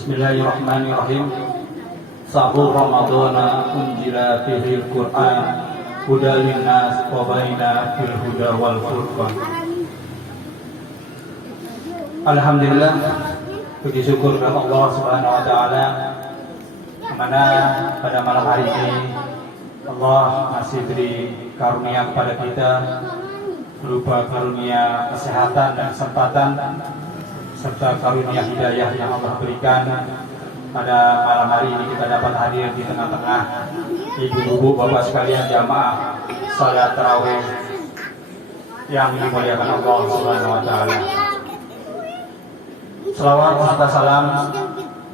Bismillahirrahmanirrahim. Sahur Ramadana unjila fihil Qur'an hudal linnas wa baina fil huda wal furqan. Alhamdulillah, puji syukur kepada Allah Subhanahu wa taala, mana pada malam hari ini Allah masih beri karunia kepada kita berupa karunia kesehatan dan kesempatan serta karunia hidayah yang Allah berikan. Pada malam hari ini kita dapat hadir di tengah-tengah ibu-ibu, bapak sekalian jamaah salat tarawih yang dimuliakan Allah Subhanahu wa taala. Selawat serta salam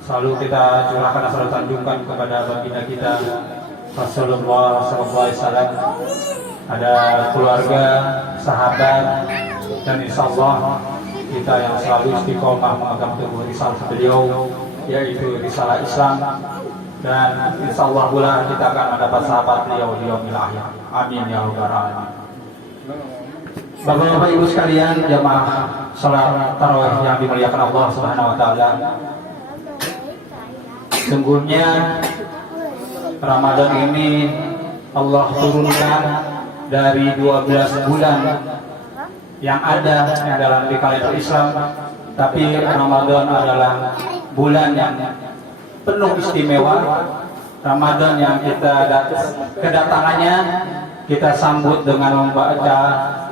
selalu kita curahkan dan selalu tanjungkan kepada baginda kita Rasulullah SAW, ada keluarga, sahabat, dan insyaallah kita yang selalu istiqomah menganggap teguh risalah beliau, yaitu risalah Islam, dan insyaallah pula kita akan mendapat sahabat beliau di yaumil akhir. Amin ya rabbal alamin. Bapak-bapak ibu sekalian jamaah salat tarawih yang dimuliakan Allah Subhanahu wa taala, sungguhnya Ramadan ini Allah turunkan dari 12 bulan yang ada dalam di kalender Islam, tapi Ramadan adalah bulan yang penuh istimewa. Ramadan yang kita kedatangannya kita sambut dengan membaca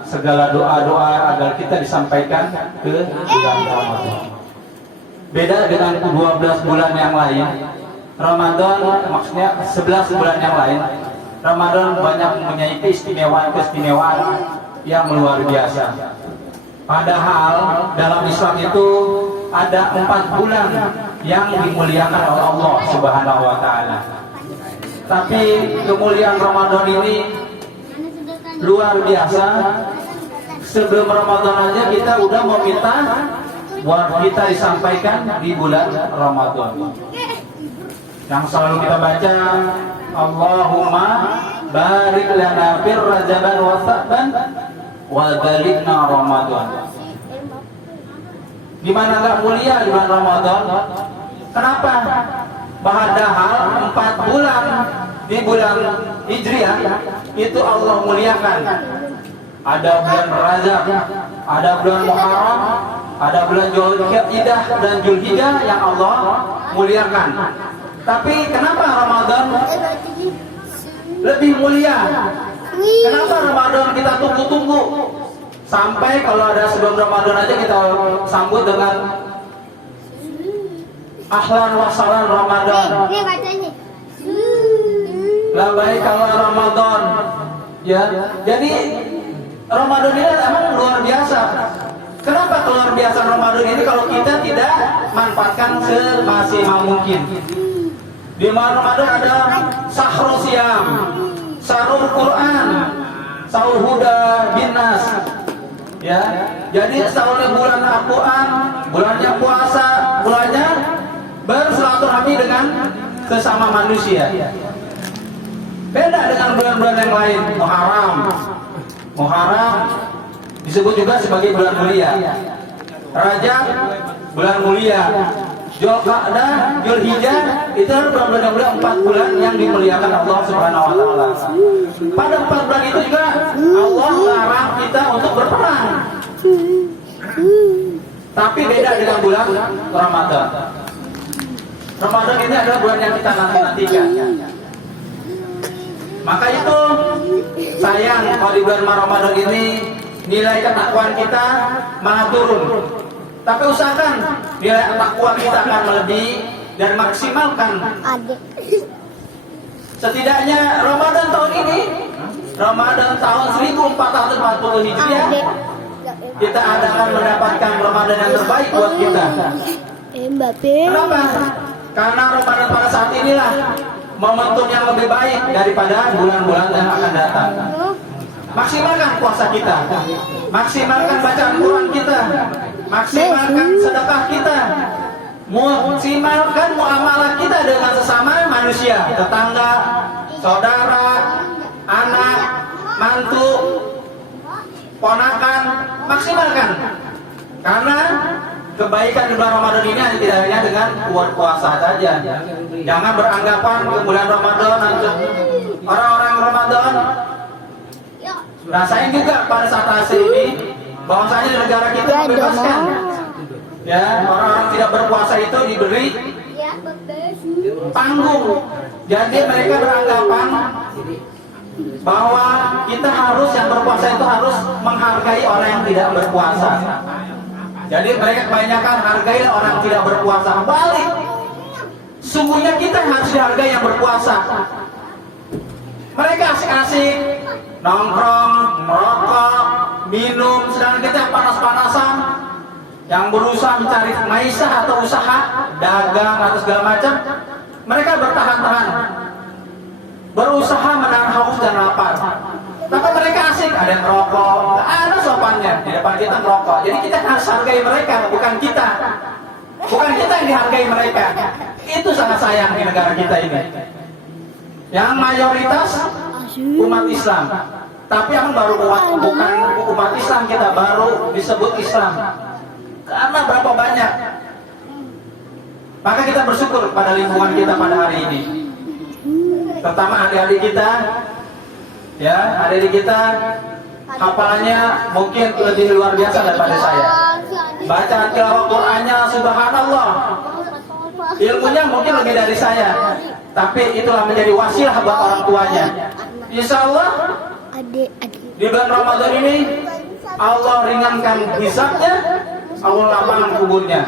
segala doa-doa agar kita disampaikan ke bulan Ramadan. Beda dengan 12 bulan yang lain, Ramadan maksudnya 11 bulan yang lain, Ramadan banyak mempunyai keistimewaan yang luar biasa. Padahal dalam Islam itu ada 4 bulan yang dimuliakan oleh Allah Subhanahu wa taala. Tapi kemuliaan Ramadan ini luar biasa. Sebelum Ramadan aja kita udah meminta buat kita disampaikan di bulan Ramadan. Yang selalu kita baca, Allahumma barik lana fir Rajaban wa Sa'ban wa balighna Ramadan. Gimana gak mulia di bulan Ramadan? Kenapa? Padahal 4 bulan di bulan Hijriah itu Allah muliakan. Ada bulan Rajab, ada bulan Muharram, ada bulan Zulqa'dah dan Zulhijjah yang Allah muliakan. Tapi kenapa Ramadan lebih mulia? Kenapa Ramadan kita tunggu-tunggu? Sampai kalau ada sebelum Ramadan aja kita sambut dengan ahlan wa sahlan Ramadan. Labai kalau Ramadan. Ya, jadi Ramadan ini emang luar biasa. Kenapa luar biasa Ramadan ini kalau kita tidak manfaatkan semaksimal mungkin? Di malam Ramadan ada Sahrul Siyam, Sahrul Quran, Sahrul Huda Binnas. Ya, jadi sahurnya bulan Al-Quran, bulannya puasa, bulannya bersilaturahmi dengan sesama manusia. Beda dengan bulan-bulan yang lain. Muharram disebut juga sebagai bulan mulia. Rajab bulan mulia. Zulqa'dah, Zulhijjah itu bulan-bulan yang mulia, 4 bulan yang dimuliakan Allah Subhanahu wa taala. Pada 4 bulan itu juga Allah melarang kita untuk berperang. Tapi beda dengan bulan Ramadan. Ramadan ini adalah bulan yang kita nanti-nantikan. Maka itu sayang kalau di bulan Ramadan ini nilai ketakwaan kita malah turun. Tapi usahakan nilai ketakwaan kita akan melebihi dan maksimalkan. Setidaknya Ramadan tahun ini, Ramadan tahun 1440 Hijriah, kita akan mendapatkan Ramadan yang terbaik buat kita. Kenapa? Karena Ramadan pada saat inilah momentum yang lebih baik daripada bulan-bulan yang akan datang. Maksimalkan puasa kita, maksimalkan bacaan Quran kita, maksimalkan sedekah kita, maksimalkan muamalah kita dengan sesama manusia, tetangga, saudara, anak, mantu, ponakan, maksimalkan. Karena kebaikan di bulan Ramadan ini tidak hanya dengan puasa saja. Jangan beranggapan di bulan Ramadan orang-orang Ramadan rasain juga pada saat asli ini bahwasanya di negara kita membebaskan. Ya, orang-orang tidak berpuasa itu diberi panggung. Jadi mereka beranggapan bahwa kita harus yang berpuasa itu harus menghargai orang yang tidak berpuasa. Jadi mereka kebanyakan hargai orang yang tidak berpuasa. Balik, sungguhnya kita yang harus dihargai yang berpuasa. Mereka asik-asik nongkrong, merokok, minum, sedangkan kita yang panas-panasan, yang berusaha mencari maisha atau usaha dagang atau segala macam, mereka bertahan-tahan, berusaha menahan haus dan lapar. Tapi mereka asik, ada yang merokok, ada sopannya di depan kita merokok. Jadi kita harus hargai mereka, bukan kita yang dihargai mereka. Itu sangat sayang di negara kita ini. Yang mayoritas umat Islam, tapi yang baru bukan umat Islam, kita baru disebut Islam. Karena berapa banyak? Maka kita bersyukur pada lingkungan kita pada hari ini. Pertama adik-adik kita, ya adik-adik kita hafalannya mungkin lebih luar biasa daripada saya. Baca tilawah Qur'annya subhanallah. Ilmunya mungkin lebih dari saya. Tapi itulah menjadi wasilah buat orang tuanya. Insya Allah di bulan Ramadan ini Allah ringankan hisabnya, Allah lapangkan kuburnya.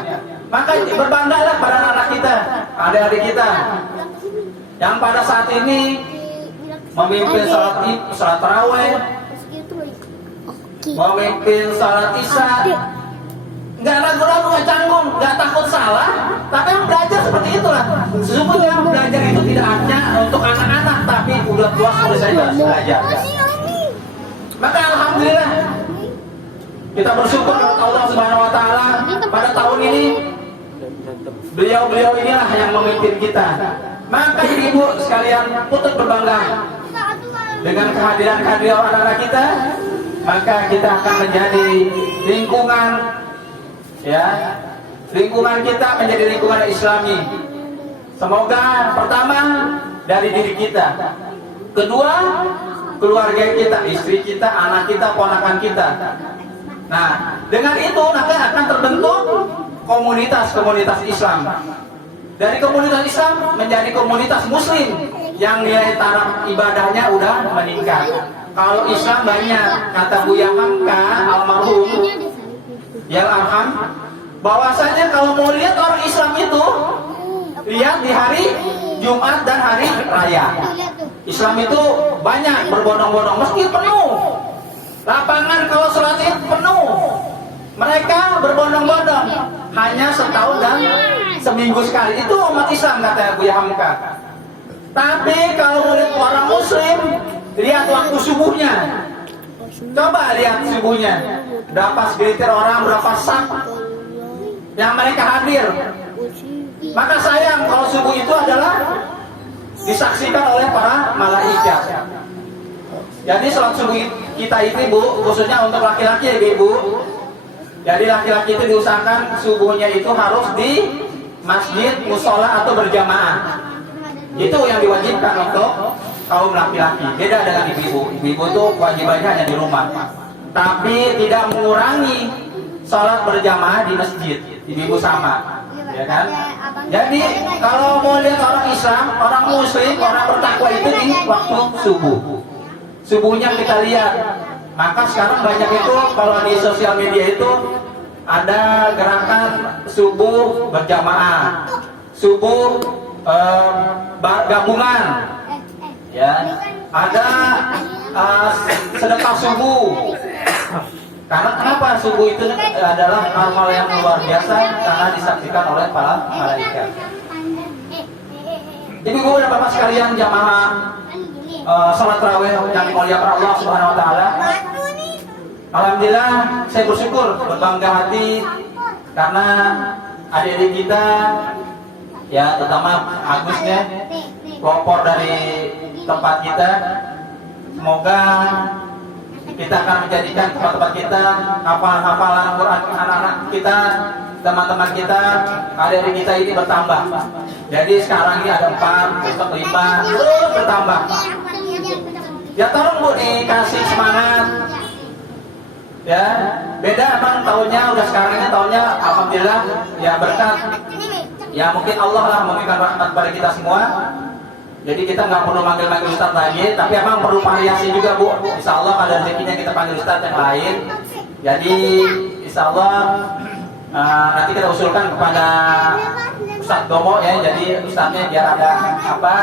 Maka berbanggalah pada anak kita, adik-adik kita yang pada saat ini memimpin salat tarawih, memimpin salat isya, nggak ragu-ragu, nggak canggung, nggak takut salah, tapi yang belajar seperti itulah. Sesungguhnya belajar itu tidak hanya untuk anak-anak, tapi udah tua sudah saya harus belajar. Maka alhamdulillah kita bersyukur Allah Subhanahu Wa Taala pada tahun ini beliau inilah yang memimpin kita. Maka ibu sekalian patut berbangga dengan kehadiran anak-anak kita. Maka kita akan menjadi lingkungan, ya, lingkungan kita menjadi lingkungan Islami. Semoga pertama dari diri kita, kedua keluarga kita, istri kita, anak kita, ponakan kita. Nah, dengan itu nanti akan terbentuk komunitas Islam. Dari komunitas Islam menjadi komunitas Muslim yang nilai taraf ibadahnya udah meningkat. Kalau Islam banyak, kata Buya Hamka almarhum, ya arham, bahwasanya kalau mau lihat orang Islam itu lihat di hari Jumat dan hari Raya. Islam itu banyak berbondong-bondong, meski penuh. Lapangan kalau sholat Id penuh. Mereka berbondong-bondong. Hanya setahun dan seminggu sekali. Itu umat Islam kata Buya Hamka. Tapi kalau melihat orang Muslim, lihat waktu subuhnya. Coba lihat subuhnya. Berapa segelintir orang, berapa sak yang mereka hadir. Maka sayang kalau subuh itu adalah disaksikan oleh para malaikat. Jadi sholat subuh kita itu ibu, khususnya untuk laki-laki ya ibu. Jadi laki-laki itu diusahakan subuhnya itu harus di masjid, musola atau berjamaah. Itu yang diwajibkan untuk kaum laki-laki. Beda dengan ibu-ibu. Ibu-ibu itu kewajibannya hanya di rumah. Tapi tidak mengurangi sholat berjamaah di masjid. Ibu-ibu sama, ya kan? Jadi kalau mau lihat orang Islam, orang Muslim, orang bertakwa itu di waktu subuh. Subuhnya kita lihat. Maka sekarang banyak itu kalau di sosial media itu ada gerakan subuh berjamaah, subuh gabungan, ya. Ada sedekah subuh. Karena kenapa subuh itu adalah hal-hal yang luar biasa karena disaksikan oleh para malaikat. Ibu-ibu dan bapak sekalian jamaah salat tarawih yang dimuliakan Allah Subhanahu Wa Taala. Alhamdulillah saya bersyukur berbangga hati karena adik-adik kita, ya terutama Agusnya, pelopor dari tempat kita. Semoga kita akan menjadikan tempat-tempat kita hafalan Quran anak-anak kita teman-teman kita, adik-adik kita ini bertambah. Jadi sekarang ini ada 4, besok 5, terus bertambah. Ya tolong Bu dikasih semangat. Ya, beda emang tahunnya, udah sekarang ini tahunnya alhamdulillah ya berkat. Ya mungkin Allah lah memberikan rahmat pada kita semua. Jadi kita nggak perlu manggil-manggil Ustaz lagi, tapi emang perlu variasi juga Bu. Insya Allah ada rezekinya kita panggil Ustaz yang lain. Jadi Insya Allah nanti kita usulkan kepada Ustaz Domo ya. Jadi Ustaznya biar ada apa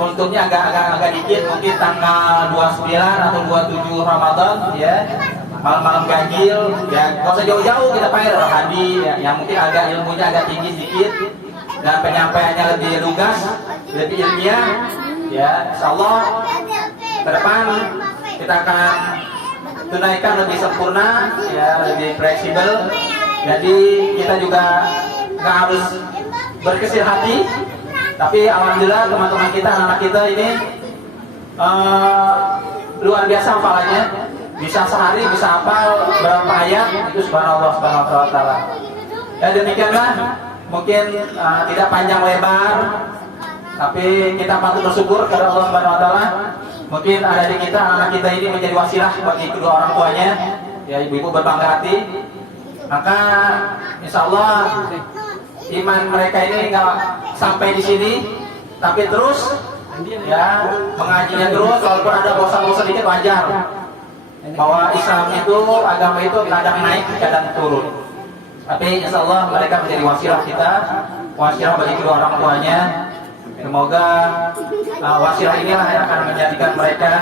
kulturnya agak dikit, mungkin tanggal 29 atau 27 Ramadan ya. Malam-malam ganjil ya, nggak usah jauh-jauh kita panggil Rohadi ya, yang mungkin agak ilmunya agak tinggi sedikit dan penyampaiannya lebih lugas, lebih ilmiah ya. Insyaallah ke depan kita akan tunaikan lebih sempurna ya, lebih fleksibel. Jadi kita juga nggak harus berkecil hati, tapi alhamdulillah teman-teman kita, anak kita ini luar biasa hafalannya. Bisa sehari bisa hafal berapa ayat itu subhanallah subhanahu wa ta'ala. Ya demikianlah, mungkin tidak panjang lebar, tapi kita patut bersyukur kepada Allah subhanahu wa ta'ala. Mungkin adik kita, anak kita ini menjadi wasilah bagi kedua orang tuanya. Ya ibu-ibu berbangga hati. Maka insya Allah iman mereka ini nggak sampai di sini, tapi terus ya mengajinya terus, walaupun ada bosan-bosan dikit wajar. Bahwa Islam itu, agama itu kadang naik, kadang turun. Tapi insya Allah mereka menjadi wasilah kita, wasilah bagi kedua orang tuanya. Semoga wasilah inilah yang akan menjadikan mereka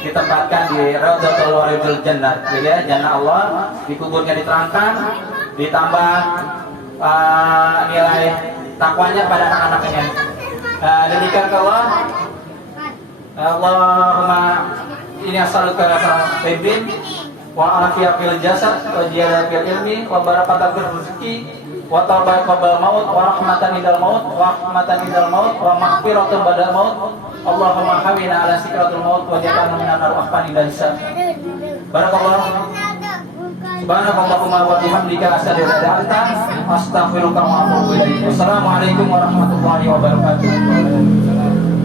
ditempatkan di Raudhatul Waridul Jannah, ya, Jannah Allah, dikuburnya diterangkan, ditambah nilai takwanya pada anak-anaknya. Demikian Allah. Allahumma ini as'aluka al-khairin wa afiyah fil jasad wa ziyadah fil ilmi wa barakatan fil rezeki wa taubat qabla maut wa rahmatan indal maut wa rahmatan indal maut wa maghfiratan ba'da maut. Allahumma hawina ala sikratul maut wa ja'alna minan ar-rahman indal hisab. Barakallahu subhanakallahumma wa bihamdika asyhadu an la ilaha illa anta astaghfiruka wa atubu ilaik. Wassalamualaikum warahmatullahi wabarakatuh.